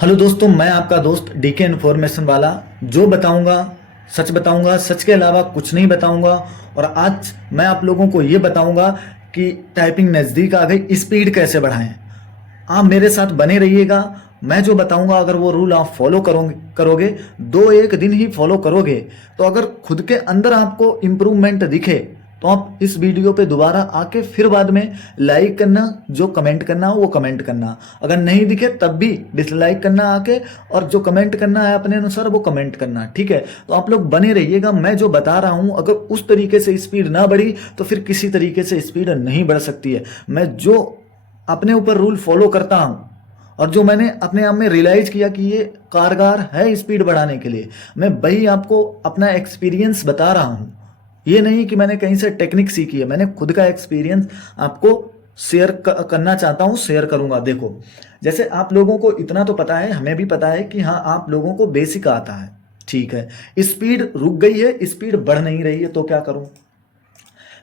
Hello दोस्तों, मैं आपका दोस्त डीके इन्फॉर्मेशन वाला। जो बताऊंगा, सच के अलावा कुछ नहीं बताऊंगा। और आज मैं आप लोगों को ये बताऊंगा कि टाइपिंग नज़दीक आ गई, स्पीड कैसे बढ़ाएं। आप मेरे साथ बने रहिएगा। मैं जो बताऊंगा अगर वो रूल आप फॉलो करोगे, दो एक दिन ही फॉलो करोगे, तो अगर खुद के अंदर आपको इम्प्रूवमेंट दिखे तो आप इस वीडियो पे दोबारा आके फिर बाद में लाइक करना, जो कमेंट करना हो वो कमेंट करना। अगर नहीं दिखे तब भी डिसलाइक करना आके, और जो कमेंट करना है अपने अनुसार वो कमेंट करना, ठीक है। तो आप लोग बने रहिएगा। मैं जो बता रहा हूँ अगर उस तरीके से स्पीड ना बढ़ी तो फिर किसी तरीके से स्पीड नहीं बढ़ सकती है। मैं जो अपने ऊपर रूल फॉलो करता हूँ और जो मैंने अपने आप में रियलाइज किया कि ये कारगर है स्पीड बढ़ाने के लिए, मैं वही आपको अपना एक्सपीरियंस बता रहा हूँ। ये नहीं कि मैंने कहीं से टेक्निक सीखी है, मैंने खुद का एक्सपीरियंस आपको शेयर करना चाहता हूँ, शेयर करूंगा। देखो, जैसे आप लोगों को इतना तो पता है, हमें भी पता है कि हाँ आप लोगों को बेसिक आता है, ठीक है। स्पीड रुक गई है, स्पीड बढ़ नहीं रही है, तो क्या करूं।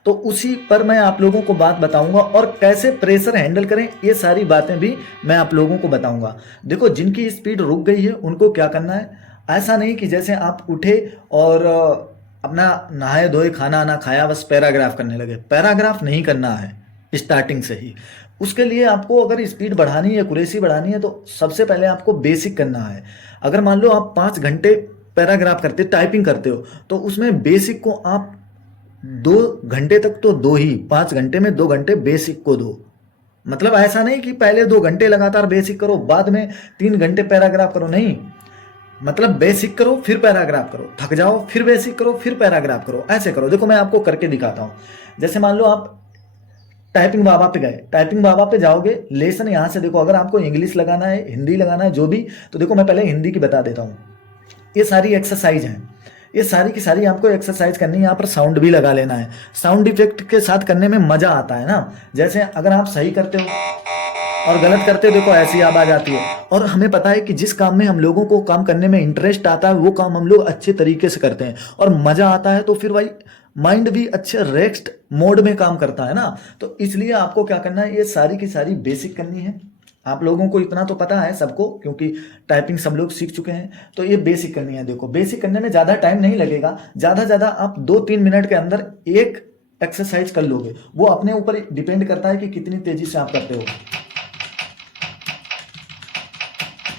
तो उसी पर मैं आप लोगों को बात बताऊंगा, और कैसे प्रेशर हैंडल करें ये सारी बातें भी मैं आप लोगों को बताऊंगा। देखो, जिनकी स्पीड रुक गई है उनको क्या करना है। ऐसा नहीं कि जैसे आप उठे और अपना नहाए धोए खाना आना खाया बस पैराग्राफ करने लगे। पैराग्राफ नहीं करना है स्टार्टिंग से ही। उसके लिए आपको अगर स्पीड बढ़ानी है, एक्यूरेसी बढ़ानी है, तो सबसे पहले आपको बेसिक करना है। अगर मान लो आप 5 घंटे पैराग्राफ करते टाइपिंग करते हो, तो उसमें बेसिक को आप 2 घंटे तक तो दो ही, 5 घंटे में 2 घंटे बेसिक को दो। मतलब ऐसा नहीं कि पहले 2 घंटे लगातार बेसिक करो बाद में 3 घंटे पैराग्राफ करो, नहीं। मतलब बेसिक करो फिर पैराग्राफ करो, थक जाओ फिर बेसिक करो फिर पैराग्राफ करो, ऐसे करो। देखो मैं आपको करके दिखाता हूँ। जैसे मान लो आप टाइपिंग बाबा पे गए, टाइपिंग बाबा पे जाओगे, लेसन यहाँ से देखो। अगर आपको इंग्लिश लगाना है, हिंदी लगाना है, जो भी, तो देखो मैं पहले हिंदी की बता देता हूँ। ये सारी एक्सरसाइज हैं, ये सारी की सारी आपको एक्सरसाइज करनी है। यहाँ पर साउंड भी लगा लेना है। साउंड इफेक्ट के साथ करने में मजा आता है ना। जैसे अगर आप सही करते हो और गलत करते हो, देखो ऐसी आवाज आती है। और हमें पता है कि जिस काम में हम लोगों को काम करने में इंटरेस्ट आता है वो काम हम लोग अच्छे तरीके से करते हैं और मजा आता है, तो फिर भाई माइंड भी अच्छे रेस्ट मोड में काम करता है ना। तो इसलिए आपको क्या करना है, ये सारी की सारी बेसिक करनी है। आप लोगों को इतना तो पता है सबको, क्योंकि टाइपिंग सब लोग सीख चुके हैं। तो ये बेसिक करनी है। देखो बेसिक करने में ज़्यादा टाइम नहीं लगेगा, ज़्यादा ज़्यादा आप 2-3 मिनट के अंदर एक एक्सरसाइज कर लोगे। वो अपने ऊपर डिपेंड करता है कि कितनी तेजी से आप करते हो।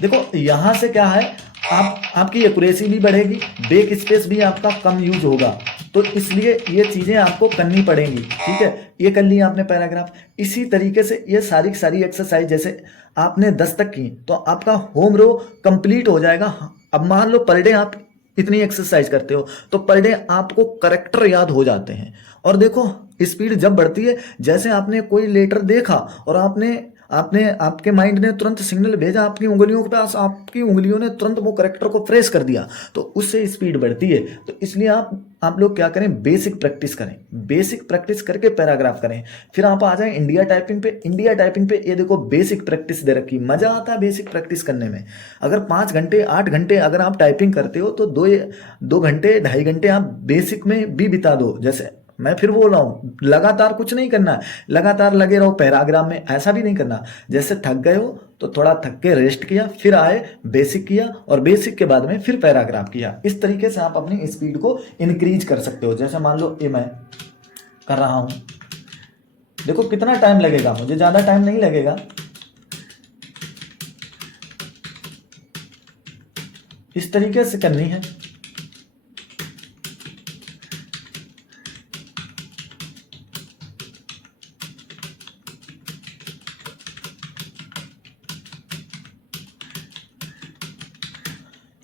देखो यहाँ से क्या है, आपकी एक्यूरेसी भी बढ़ेगी, बैक स्पेस भी आपका कम यूज होगा। तो इसलिए ये चीजें आपको करनी पड़ेंगी, ठीक है। ये कर लिया आपने पैराग्राफ। इसी तरीके से ये सारी की सारी एक्सरसाइज जैसे आपने 10 तक की तो आपका होम रो कंप्लीट हो जाएगा। अब मान लो पर डे आप इतनी एक्सरसाइज करते हो तो पर डे आपको करेक्टर याद हो जाते हैं। और देखो स्पीड जब बढ़ती है, जैसे आपने कोई लेटर देखा और आपने आपने आपके माइंड ने तुरंत सिग्नल भेजा आपकी उंगलियों के पास, आपकी उंगलियों ने तुरंत वो करेक्टर को प्रेस कर दिया, तो उससे स्पीड बढ़ती है। तो इसलिए आप लोग क्या करें, बेसिक प्रैक्टिस करें, बेसिक प्रैक्टिस करके पैराग्राफ करें। फिर आप आ जाएं इंडिया टाइपिंग पे। इंडिया टाइपिंग पे ये देखो बेसिक प्रैक्टिस दे रखी, मजा आता है बेसिक प्रैक्टिस करने में। अगर 5 घंटे 8 घंटे अगर आप टाइपिंग करते हो तो 2 घंटे 2.5 घंटे आप बेसिक में भी बिता दो। जैसे मैं फिर बोल रहा हूँ, लगातार कुछ नहीं करना है, लगातार लगे रहो पैराग्राफ में, ऐसा भी नहीं करना। जैसे थक गए हो तो थोड़ा थक के रेस्ट किया, फिर आए बेसिक किया, और बेसिक के बाद में फिर पैराग्राफ किया। इस तरीके से आप अपनी स्पीड को इंक्रीज कर सकते हो। जैसे मान लो ये मैं कर रहा हूँ, देखो कितना टाइम लगेगा, मुझे ज़्यादा टाइम नहीं लगेगा। इस तरीके से करनी है।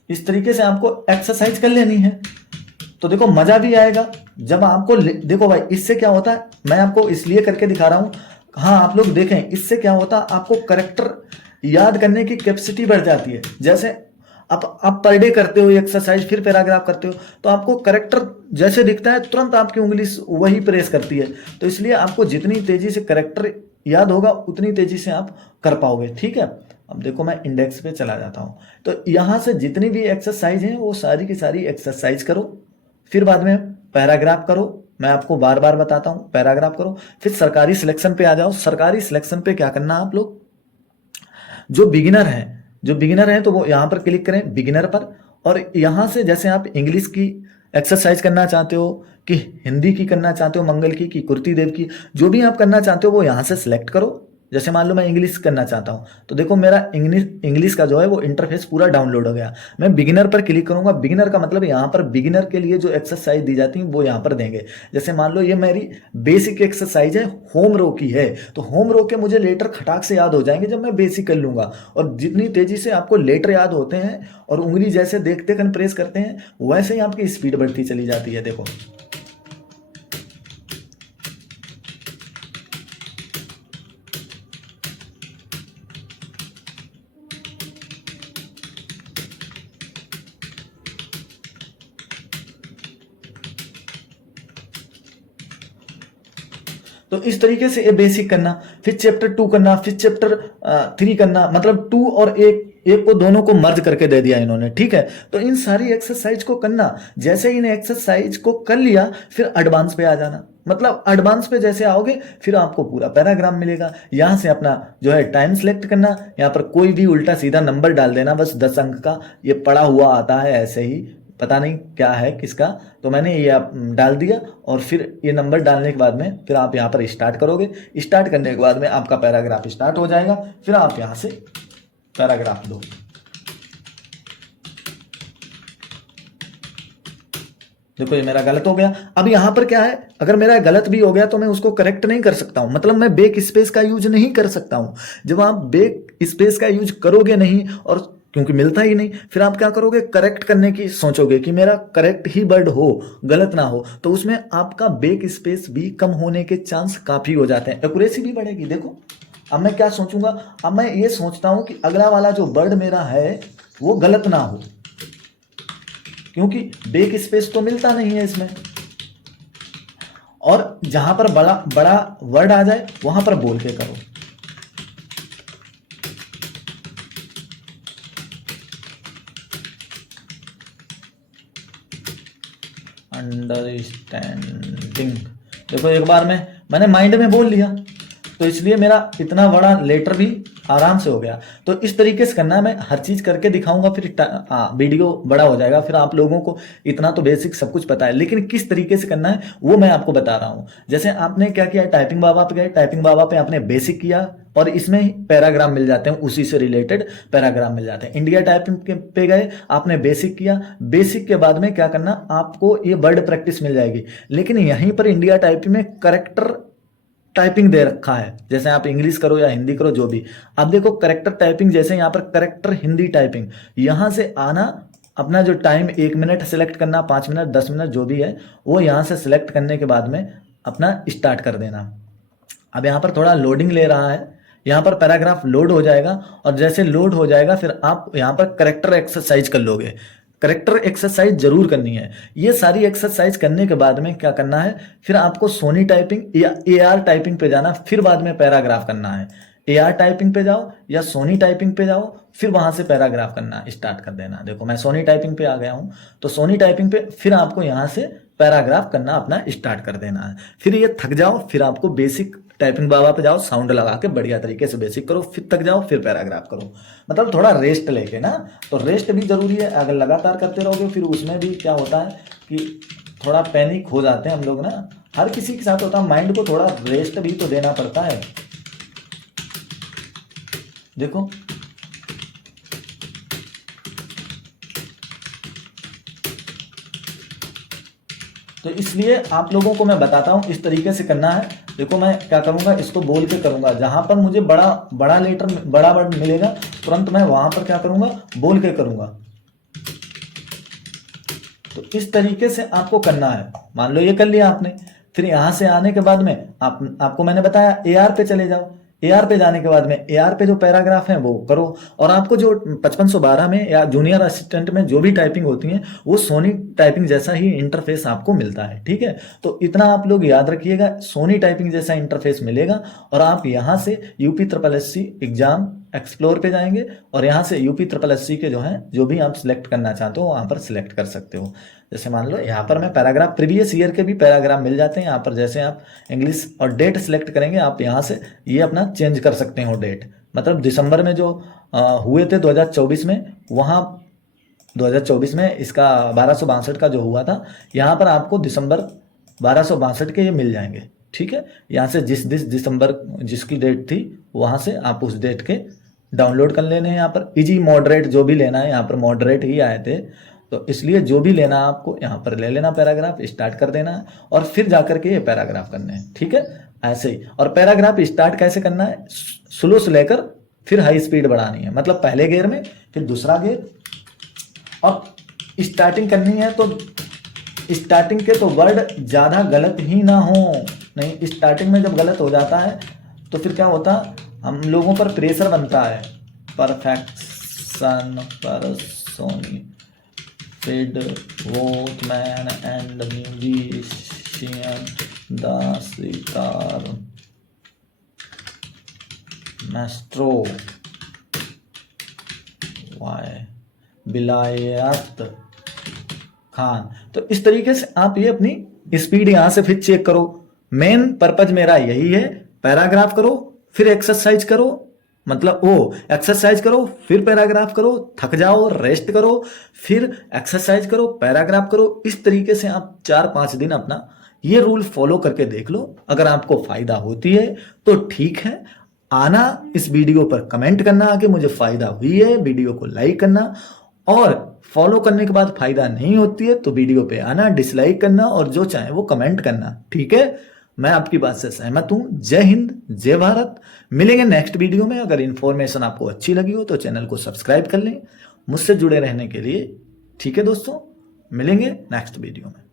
इस तरीके से आपको एक्सरसाइज कर लेनी है, तो देखो मजा भी आएगा जब आपको देखो भाई इससे क्या होता है, मैं आपको इसलिए करके दिखा रहा हूं। हाँ आप लोग देखें, इससे क्या होता है, आपको करेक्टर याद करने की कैपेसिटी बढ़ जाती है। जैसे आप पर डे करते हो एक्सरसाइज फिर पैराग्राफ करते हो, तो आपको करेक्टर जैसे दिखता है तुरंत आपकी उंगली वही प्रेस करती है। तो इसलिए आपको जितनी तेजी से करेक्टर याद होगा उतनी तेजी से आप कर पाओगे, ठीक है। अब देखो मैं इंडेक्स पे चला जाता हूँ। तो यहाँ से जितनी भी एक्सरसाइज हैं वो सारी की सारी एक्सरसाइज करो, फिर बाद में पैराग्राफ करो। मैं आपको बार बार बताता हूँ, पैराग्राफ करो, फिर सरकारी सिलेक्शन पे आ जाओ। सरकारी सिलेक्शन पे क्या करना, आप लोग जो बिगिनर हैं, जो बिगिनर है तो वो यहाँ पर क्लिक करें बिगिनर पर, और यहाँ से जैसे आप इंग्लिश की एक्सरसाइज करना चाहते हो कि हिंदी की करना चाहते हो, मंगल की कुर्ती देव की, जो भी आप करना चाहते हो वो यहाँ से सिलेक्ट करो। जैसे मान लो मैं इंग्लिश करना चाहता हूँ, तो देखो मेरा इंग्लिश का जो है वो इंटरफेस पूरा डाउनलोड हो गया। मैं बिगिनर पर क्लिक करूंगा। बिगिनर का मतलब यहाँ पर बिगिनर के लिए जो एक्सरसाइज दी जाती है वो यहाँ पर देंगे। जैसे मान लो ये मेरी बेसिक एक्सरसाइज है, होम रो की है, तो होम रो के मुझे लेटर खटाक से याद हो जाएंगे जब मैं बेसिक कर लूंगा। और जितनी तेजी से आपको लेटर याद होते हैं और उंगली जैसे देखते प्रेस करते हैं, वैसे ही आपकी स्पीड बढ़ती चली जाती है। देखो तो इस तरीके से ये बेसिक करना, फिर चैप्टर 2 करना, फिर चैप्टर 3 करना, मतलब 2 और एक को दोनों को मर्ज करके दे दिया इन्होंने, ठीक है। तो इन सारी एक्सरसाइज को करना। जैसे इन एक्सरसाइज को कर लिया फिर एडवांस पे आ जाना। मतलब एडवांस पे जैसे आओगे फिर आपको पूरा पैराग्राफ मिलेगा। यहां से अपना जो है टाइम सेलेक्ट करना, यहाँ पर कोई भी उल्टा सीधा नंबर डाल देना, बस 10 अंक का। ये पड़ा हुआ आता है ऐसे ही, पता नहीं क्या है किसका, तो मैंने ये डाल दिया। और फिर ये नंबर डालने के बाद में फिर आप यहाँ पर स्टार्ट करोगे। स्टार्ट करने के बाद में आपका पैराग्राफ स्टार्ट हो जाएगा। फिर आप यहाँ से पैराग्राफ दो। देखो ये मेरा गलत हो गया। अब यहाँ पर क्या है, अगर मेरा गलत भी हो गया तो मैं उसको करेक्ट नहीं कर सकता हूं, मतलब मैं बैक स्पेस का यूज नहीं कर सकता हूं। जब आप बैक स्पेस का यूज करोगे नहीं, और क्योंकि मिलता ही नहीं, फिर आप क्या करोगे, करेक्ट करने की सोचोगे कि मेरा करेक्ट ही वर्ड हो, गलत ना हो, तो उसमें आपका बैक स्पेस भी कम होने के चांस काफी हो जाते हैं, एक्यूरेसी भी बढ़ेगी। देखो अब मैं क्या सोचूंगा, अब मैं ये सोचता हूं कि अगला वाला जो वर्ड मेरा है वो गलत ना हो, क्योंकि बैक स्पेस तो मिलता नहीं है इसमें। और जहां पर बड़ा बड़ा वर्ड आ जाए वहां पर बोल के करो। अंडरस्टैंडिंग, देखो एक बार में मैंने माइंड में बोल लिया तो इसलिए मेरा इतना बड़ा लेटर भी आराम से हो गया। तो इस तरीके से करना है। मैं हर चीज करके दिखाऊंगा, फिर वीडियो बड़ा हो जाएगा। फिर आप लोगों को इतना तो बेसिक सब कुछ पता है, लेकिन किस तरीके से करना है वो मैं आपको बता रहा हूं। जैसे आपने क्या किया, टाइपिंग बाबा पे गए, टाइपिंग बाबा पे आपने बेसिक किया और इसमें ही पैराग्राफ मिल जाते हैं, उसी से रिलेटेड पैराग्राफ मिल जाते हैं। इंडिया टाइपिंग पे गए, आपने बेसिक किया। बेसिक के बाद में क्या करना, आपको ये वर्ड प्रैक्टिस मिल जाएगी। लेकिन यहीं पर इंडिया टाइपिंग में करेक्टर टाइपिंग दे रखा है, जैसे आप इंग्लिश करो या हिंदी करो जो भी। अब देखो करेक्टर टाइपिंग, जैसे यहाँ पर करेक्टर हिंदी टाइपिंग, यहां से आना, अपना जो टाइम 1 मिनट सेलेक्ट करना, 5 मिनट 10 मिनट जो भी है वो यहां से सिलेक्ट करने के बाद में अपना स्टार्ट कर देना। अब यहाँ पर थोड़ा लोडिंग ले रहा है, यहाँ पर पैराग्राफ लोड हो जाएगा, और जैसे लोड हो जाएगा फिर आप यहाँ पर करेक्टर एक्सरसाइज कर लोगे। करेक्टर एक्सरसाइज जरूर करनी है। ये सारी एक्सरसाइज करने के बाद में क्या करना है, फिर आपको सोनी टाइपिंग या एआर टाइपिंग पे जाना, फिर बाद में पैराग्राफ करना है। एआर टाइपिंग पे जाओ या सोनी टाइपिंग पे जाओ, फिर वहां से पैराग्राफ करना स्टार्ट कर देना। देखो मैं सोनी टाइपिंग पे आ गया हूं, तो सोनी टाइपिंग पे फिर आपको यहां से पैराग्राफ करना अपना स्टार्ट कर देना है। फिर ये थक जाओ, फिर आपको बेसिक टाइपिंग बाबा पे जाओ, साउंड लगा के बढ़िया तरीके से बेसिक करो, फिर थक जाओ, फिर पैराग्राफ करो। मतलब थोड़ा रेस्ट लेके ना, तो रेस्ट भी जरूरी है। अगर लगातार करते रहोगे फिर उसमें भी क्या होता है कि थोड़ा पैनिक हो जाते हैं हम लोग ना, हर किसी के साथ होता है। माइंड को थोड़ा रेस्ट भी तो देना पड़ता है। देखो तो इसलिए आप लोगों को मैं बताता हूं इस तरीके से करना है। देखो मैं क्या करूंगा, इसको बोल के करूंगा। जहां पर मुझे बड़ा लेटर, बड़ा वर्ड मिलेगा, तुरंत मैं वहां पर क्या करूंगा, बोल के करूंगा। तो इस तरीके से आपको करना है। मान लो ये कर लिया आपने, फिर यहां से आने के बाद में आपको मैंने बताया एआर पे चले जाओ। एआर पे जाने के बाद में एआर पे जो पैराग्राफ है वो करो। और आपको जो 5512 में या जूनियर असिस्टेंट में जो भी टाइपिंग होती है वो सोनी टाइपिंग जैसा ही इंटरफेस आपको मिलता है, ठीक है। तो इतना आप लोग याद रखिएगा, सोनी टाइपिंग जैसा इंटरफेस मिलेगा और आप यहां से यूपी SSC एग्जाम एक्सप्लोर पे जाएंगे और यहाँ से यूपी ट्रिपल एससी के जो हैं जो भी आप सिलेक्ट करना चाहते हो वहाँ पर सिलेक्ट कर सकते हो। जैसे मान लो यहाँ पर मैं पैराग्राफ, प्रीवियस ईयर के भी पैराग्राफ मिल जाते हैं यहाँ पर। जैसे आप इंग्लिश और डेट सिलेक्ट करेंगे, आप यहाँ से ये अपना चेंज कर सकते हो डेट, मतलब दिसंबर में जो हुए थे 2024 में, वहाँ 2024 में इसका 1262 का जो हुआ था, यहाँ पर आपको दिसंबर 1262 के ये मिल जाएंगे। ठीक है, यहाँ से जिस दिसंबर जिसकी डेट थी वहाँ से आप उस डेट के डाउनलोड कर लेने हैं। यहाँ पर इजी मॉडरेट जो भी लेना है, यहाँ पर मॉडरेट ही आए थे, तो इसलिए जो भी लेना है आपको यहाँ पर ले लेना, पैराग्राफ स्टार्ट कर देना है और फिर जाकर के ये पैराग्राफ करने हैं। ठीक है, ऐसे ही। और पैराग्राफ स्टार्ट कैसे करना है, स्लो से लेकर फिर हाई स्पीड बढ़ानी है, मतलब पहले गेयर में फिर दूसरा गेयर, और स्टार्टिंग करनी है तो स्टार्टिंग के तो वर्ड ज़्यादा गलत ही ना हो। नहीं, स्टार्टिंग में जब गलत हो जाता है तो फिर क्या होता है, हम लोगों पर प्रेशर बनता है। परफेक्शन, परसोनी, फिड, वोटमैन and musician, the sitar, maestro, वाई, बिलायत खान। तो इस तरीके से आप ये अपनी स्पीड यहां से फिर चेक करो। मेन पर्पज मेरा यही है, पैराग्राफ करो फिर एक्सरसाइज करो, मतलब वो एक्सरसाइज करो फिर पैराग्राफ करो, थक जाओ रेस्ट करो, फिर एक्सरसाइज करो, पैराग्राफ करो। इस तरीके से आप 4-5 दिन अपना ये रूल फॉलो करके देख लो। अगर आपको फायदा होती है तो ठीक है, आना इस वीडियो पर कमेंट करना आके मुझे फायदा हुई है, वीडियो को लाइक करना, और फॉलो करने के बाद फायदा नहीं होती है तो वीडियो पे आना, डिसलाइक करना और जो चाहे वो कमेंट करना। ठीक है, मैं आपकी बात से सहमत हूं। जय हिंद, जय भारत। मिलेंगे नेक्स्ट वीडियो में। अगर इन्फॉर्मेशन आपको अच्छी लगी हो तो चैनल को सब्सक्राइब कर लें मुझसे जुड़े रहने के लिए। ठीक है दोस्तों, मिलेंगे नेक्स्ट वीडियो में।